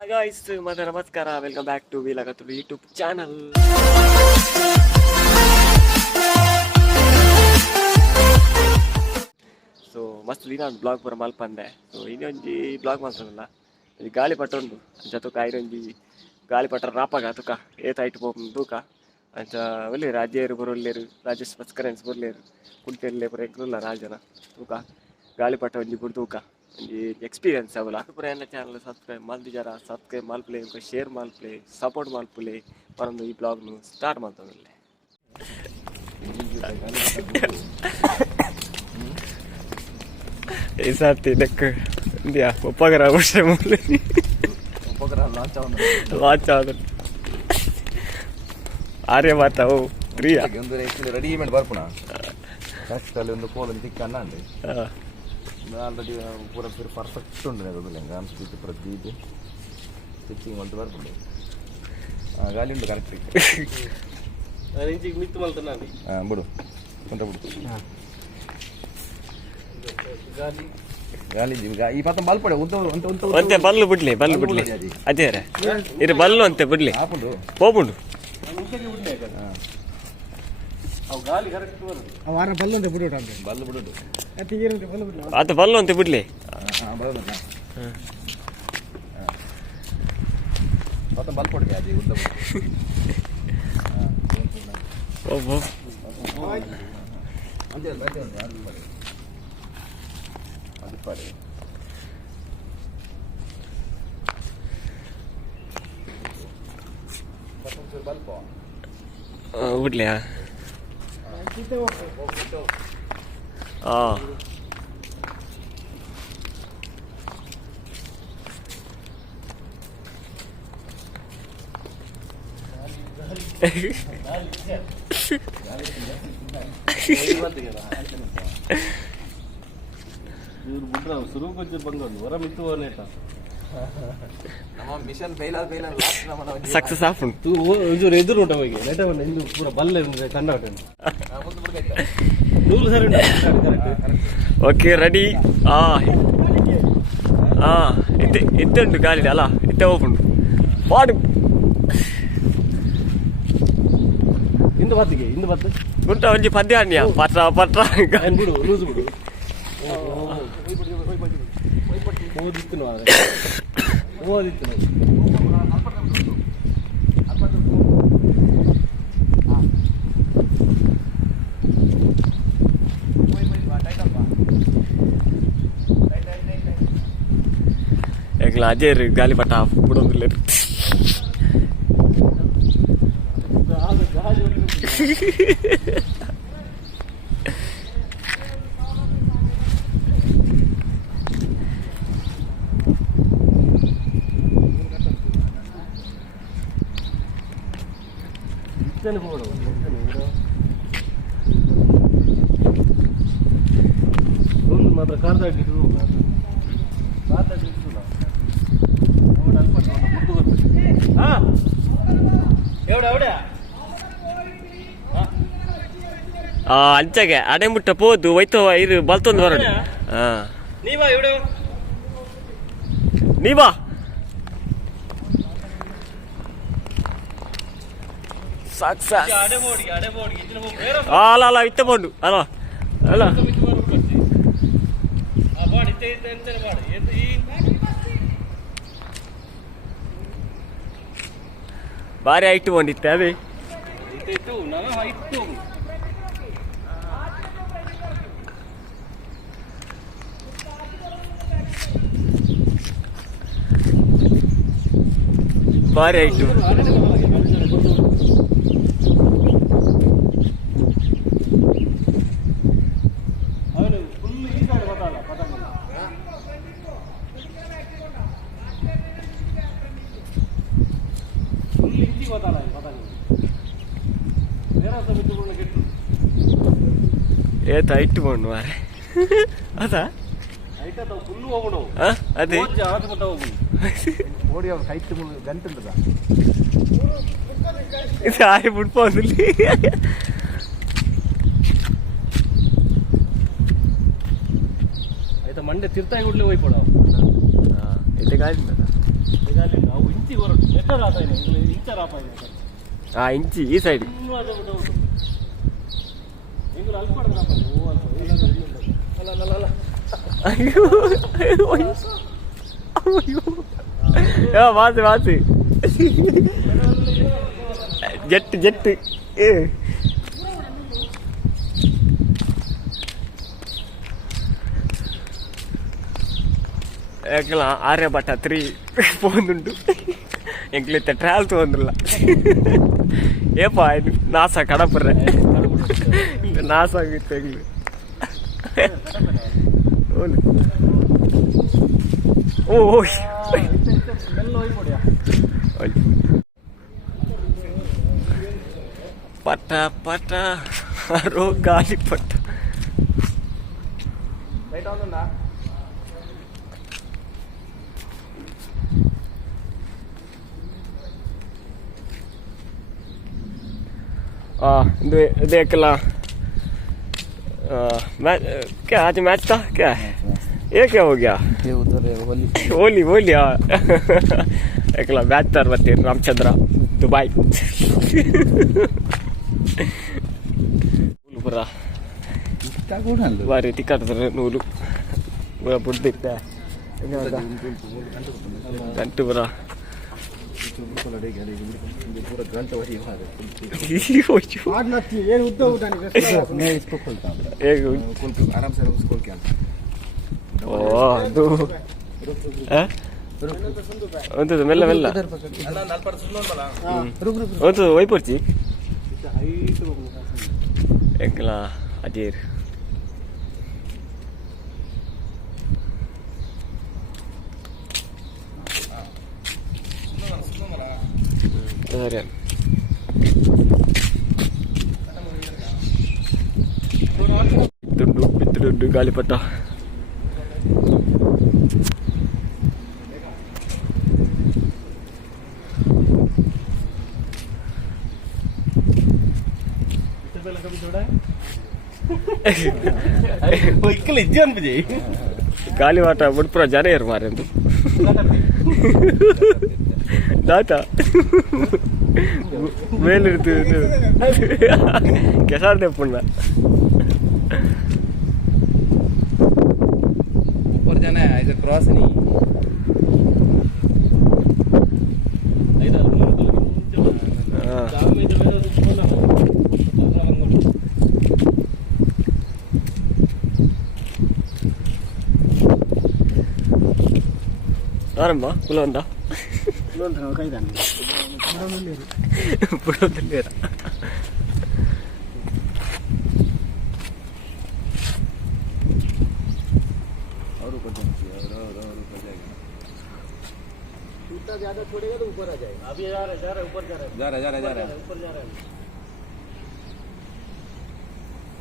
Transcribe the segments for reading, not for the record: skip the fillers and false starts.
Guys, ಮತ್ತೆ ನಮಸ್ಕಾರ. Welcome back to ವಿಲಗತುಲು ಯೂಟ್ಯೂಬ್ ಚಾನಲ್. ಸೊ ಮಸ್ತ್ ದಿನ ಬ್ಲಾಗ್ ಪೂರ ಮಲ್ಪಂದೆ. ಸೊ ಇನ್ನೊಂಜಿ ಬ್ಲಾಗ್ ಮಲ್ಪನಲ್ಲ ಈ ಗಾಳಿಪಟ ಉಂಡು ಅಂಚ ಐರೊಂಜಿ ಗಾಳಿಪಟ ರಾಪಾಗ ತುಕ ಏತಾಯ್ತು ಪೋಪುಂಡು ತೂಕ ಅಂಚ ಒಳ್ಳೆರು ಅಜ್ಜೇರು ಬರೊಲ್ಲೇರು ರಾಜೇಶ್ ಮಸ್ಕರೆನ್ಸ್ ಬರಲೇರು ಕುಂಟೆಲ್ಲೇ ಪೂರ ಎಗ್ರುಲ್ಲ ರಾಜನ ತೂಕ ಗಾಳಿಪಟ ಒಂಜಿ ಪೂರ ತೂಕ ಒಂಜಿ ಎಕ್ಸ್ಪೀರಿಯನ್ಸ್ ಅವಲ ಪೂರ ಎಲ್ಲ ಚಾನಲ್ ಸಬ್ಸ್ಕ್ರೈಬ್ ಮಲ್ದಿ ಜರ ಸಬ್ಸ್ಕ್ರೈಬ್ ಮಲ್ಪಲೆ ಶೇರ್ ಮಲ್ಪಲೆ ಸಪೋರ್ಟ್ ಮಲ್ಪಲೆ ಪರೊಂದು ಈ ಬ್ಲಾಗ್ನು ಸ್ಟಾರ್ಟ್ ಮಾಡ್ತದಲ್ಲೇ. ಈ ಸರ್ತಿ ಲೆಕ್ಕ ಇಂಡಿಯಾ ಉಪಗ್ರಹ ವರ್ಷ ಉಪಗ್ರಹ ಲಾಂಚ್ ಆದ ಆರ್ಯ ಮಾತಾವು ಪ್ರಿಯ ಒಂದು ರೆಡಿಮೇಡ್ ಬರ್ಪುಣ ಕಷ್ಟಲ್ಲಿ ಒಂದು ಕೋಲನ್ನು ತಿಕ್ಕಣ್ಣ ಅಂడి ಆಲ್ರೆಡಿ ಪೂರ ಪರ್ಫೆಕ್ಟ್ ಉಂಡು ಅದು ಲೆಂಗ ಅನ್ಸ್ತಿತ್ತು ಪ್ರತಿ ಸ್ಟಿಚಿಂಗ್ ಅಂತ ಬರ್ಪುಂಡು ಗಾಲಿ ಉಂಡು ಕರೆಕ್ಟ್ ಮಿತ್ತು ಮಲ್ತಾನ ಬಿಡು ಅಂತ ಬಿಡು ಗಾಲಿ ಗಾಲಿ ಈ ಪತ್ತ ಬಲ್ಪಡೆ ಅಂತೆ ಬಲ್ಲು ಬಿಡ್ಲಿ ಅದೇ ಇದು ಬಲ್ಲು ಅಂತೆ ಬಿಡ್ಲಿ ಹೋಗ್ಬಿಡು ಅದು ಬಲ್ಲು ಅಂತೆ ಬಿಡ್ಲಿ ಬಲ್ಪೊಡ್ಗೆ ಅದೇ ಉದ್ದ ಬಿಡ್ಲಿಯಾ ಸಕ್ಸಸ್ ಆಫುಂಟು ಎದುರು ಉಂಟ ಹೋಗಿ ಪೂರ ಬಲ್ಲೆ ಕಂಡ ಓಕೆ ರೆಡಿ ಇದ್ದುಂಟು ಗಾಳಿ ಅಲ್ಲ ಇತ್ತೆ ಹೋಗ್ಬಿಟ್ಟು ಪಾಡು ಉಂಟ ಒಂಜಿ ಪದ್ಯ ಅನ್ಯ ಪಟ್ರ ಬಿಡು ಲೂಸ್ ಬಿಡು ಅಜಯ್ ಗಾಳಿಪಟ ಬಿಡೋದಿಲ್ಲ ಮಾತ್ರ ಕಾರ್ದಾಗಿಟ್ಟು ಅಂಚಗೆ ಅಡೆ ಮುಟ್ಟ ಪೋದು ಒಯ್ತವ ಇದು ಬಲ್ತೊಂದು ಹೊರಡು ನೀವಾ ಸಕ್ಸಸ್ ಅಲ್ಲ ಇತ್ತ ಬೋಂಡು ಅಲ್ಲ ಅಲ್ಲ ಭಾರಿ ಹೈಟ್ ಬಂದಿತ್ತೆ ಅದೇ ಭಾರಿ ಹೈಟು ಏತ ಹೈಟ್ ಬಂಡು ಮಾರೆ ಅದಾ ಅದೇ ಓಡಿ ಅವ್ರು ಹೈಟ್ ಗಂಟೆ ಉಂಟದ ಇದು ಆಯ್ ಬಿಡ್ಬೋದಿಲ್ಲ ಆಯ್ತಾ ಮಂಡೆ ತಿರ್ತಾಯಿ ಕೊಡ್ಲಿ ಹೋಯ್ಕೊಡ ಇಲ್ಲಿ ಗಾಳಿ ಇಂಚಿ ಈ ಸೈಡ್ ಅಯ್ಯೋ ವಾಸಿ ವಾಸಿ ಜೆಟ್ ಜೆಟ್ ekla Aryabhatta 3 പോകുന്നുണ്ട് എങ്കിലത്തെ ട്രാവൽ തോന്നുന്നില്ല ഏപ്പാ നാസ കടപ്പുറ നാസ കിട്ടെങ്കില് ഓ ಪಟ ಪಟ ರೋ ಗಾಳಿ ಪಟ देख ला क्या आज मैच था क्या ये क्या हो गया होली होली हाँ एक ला मैच था बत्ती रामचंद्र दुबई बरा बारी टिकट नूलू बुद्धिता गंटू बरा आराम से खोल के ಮೆಲ್ಲ ಮೆಲ್ಲ ಒಂದು ವೈಪರ್ಚಿ ಎಂಕಲ ಅಜೀರ್ ಬಿತ್ತುಂಡು ಗಾಳಿಪಟ ಗಾಳಿವಾಟ ಬಿಡ್ಪುರ ಜನ ಇರು ಮಾರೆಂದು ದಾತ ಮೇಲಿಡ್ತು ಕೆಸಾರ್ದೆ ಪುಣ್ಣ ಜನ ಇದು ಕ್ರಾಸ್ ನೀ ಆರಂಭ ಕುಲವಂದ ಬುಡೋದಿಲ್ಲ ज्यादा छोड़ेगा तो ऊपर आ जाएगा अभी जा रहा है ऊपर जा रहा है ऊपर जा रहा है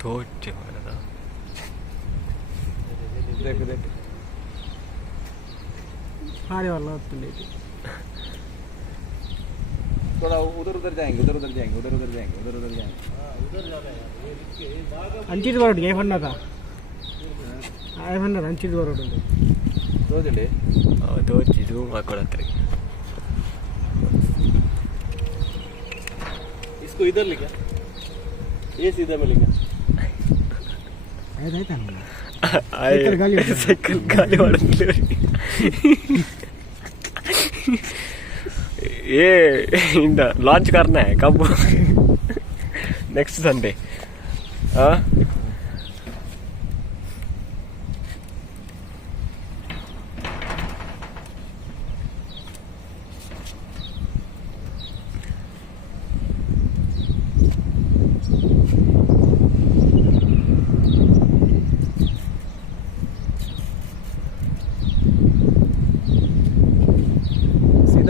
तोचे मारदा देख देख हारे वाला तो लेके थोड़ा उधर जाएंगे उधर जाएंगे उधर जाएंगे हां उधर जा रहे हैं यार अंचित रोड ये फन्ना था आए फन्ना अंचित रोड ఉంది ತೋಜಂಡಿ ತೋಚಿ ಜೂಮ್ ಹಾಕೊಳ್ಳತ್ರಿ इसको इधर ले क्या ये सीधा में ले क्या आया था साइकिल गाली वाले ये इंदा लॉन्च करना है कब नेक्स्ट संडे हाँ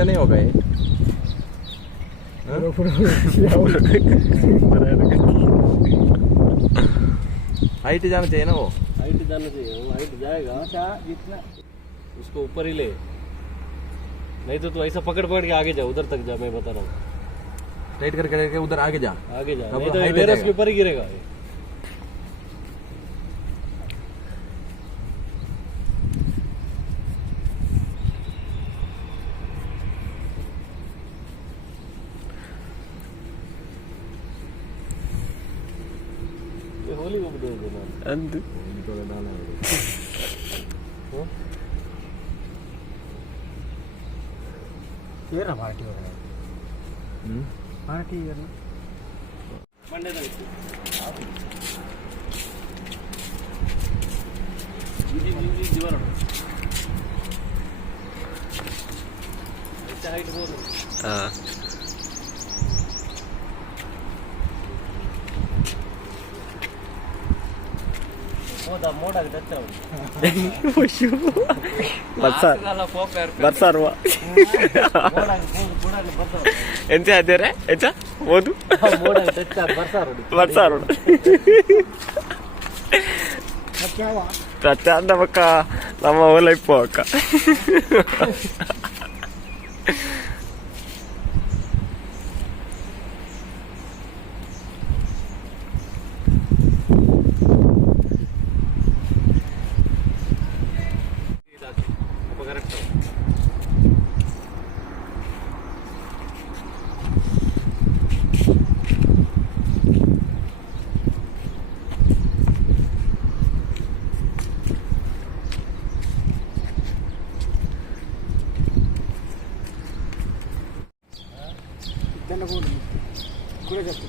नहीं होगा ये हाइट जाना चाहिए ना वो हाइट जाना चाहिए वो हाइट जाएगा जितना उसको ऊपर ही ले नहीं तो तू ऐसा पकड़ के आगे जा उधर तक जा मैं बता रहा हूँ टाइट करके उधर आगे जा नहीं तो मेरे उसके ऊपर ही गिरेगा ತೋಲಿಗೆ ಹೋಗ್ಬೋದು ನಾನು ಅಂದು ಏನ ಪಾರ್ಟಿ ಪಾರ್ಟಿ ಏನು ಮಂಡ್ಯದ ಜೀವನ ಹೈಟ್ ಬೋದು ಬರ್ಸಾರುವ ಎಂತ ಅದೇರೆ ಎಂತ ಓದು ಬರ್ಸಾರು ನಮ್ಮಕ್ಕ ನಮ್ಮ ಹೊಲ ಇಪ್ಪು ಅಕ್ಕ ಕೂಡ ಜಾಸ್ತಿ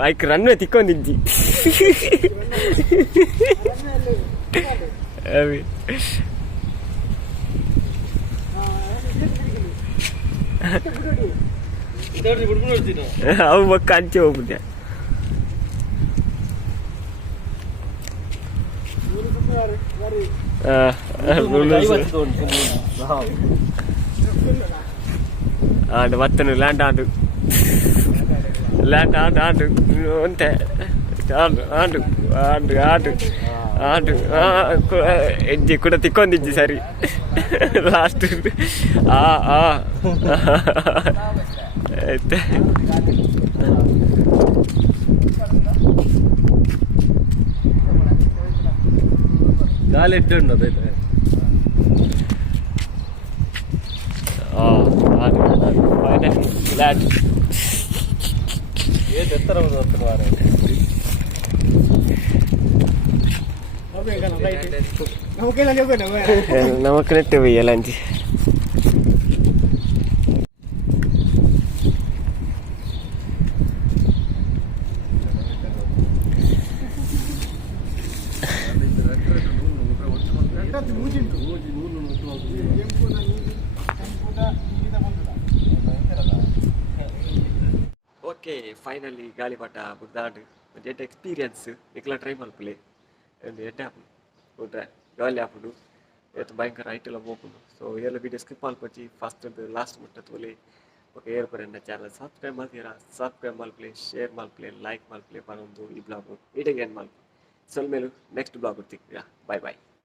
ಆಯ್ಕೆ ರನ್ವೇ ತಿಕ್ಕೊಂಡಿದ್ದಿ ಅವು ಮಕ್ಕ ಹಂಚೆ ಹೋಗ್ಬಿಟ್ಟೆ ಮತ್ತನು ಲ್ಯಾಂಡ್ ಆಡು ಲ್ಯಾಂಡ್ ಆಡು ಅಂತೆ ಆಡು ಆಡು ಆಡು ಆಡು ಆಡು ಹೆಜ್ಜೆ ಕೂಡ ತಿಕ್ಕೊಂಡಿದ್ದಿ ಸರಿ ಲಾಸ್ಟ್ ಆಯ್ತೆ ಗಾಳಿ ಇಟ್ಟು ಅದೈತೆ ಲ್ಯಾಂಡ್ ಏನ್ ಎತ್ತರ നമുക്ക് നെറ്റ് പോയല്ല അഞ്ച് ಓಕೆ ಫೈನಲಿ ಗಾಳಿಪಟ ಬುಡ್ದಾಡು ಜೆಟ್ ಎಕ್ಸ್ಪೀರಿಯನ್ಸ್ ನಿಕ್ಲ ಟ್ರೈ ಮಲ್ಪಲೆ ಒಂದು ಎಡ್ಡೆ ಹಾಪುಡು ಹೋದ್ರೆ ಗಾಳಿ ಹಾಪುಡು ಇವತ್ತು ಭಯಂಕರ ಹೈಟೆಲ್ಲ ಹೋಗುದು ಸೊ ಎಲ್ಲ ವೀಡಿಯೋ ಸ್ಕಿಪ್ ಮಾಡ್ಕೊಚ್ಚಿ ಫಸ್ಟ್ ಲಾಸ್ಟ್ ಮುಟ್ಟ ತೋಲಿ ಓಕೆ ಏರ್ಪರ ನನ್ನ ಚಾನಲ್ ಸಬ್ಸ್ಕ್ರೈಬ್ ಮಾಡ್ತೀರಾ ಸಬ್ಸ್ಕ್ರೈಬ್ ಮಲ್ಪಲೆ ಶೇರ್ ಮಲ್ಪಲೆ ಲೈಕ್ ಮಲ್ಪಲೆ ಬರೋದು ಈ ಬ್ಲಾಗು ವಿಡಿಯೋಗೆ ಏನು ಮಲ್ಪೆ ಸ್ವಲ್ಪ ಮೇಲೂ ನೆಕ್ಸ್ಟ್ ಬ್ಲಾಗ್ ಬರ್ತೀವಿ ಬಾಯ್ ಬಾಯ್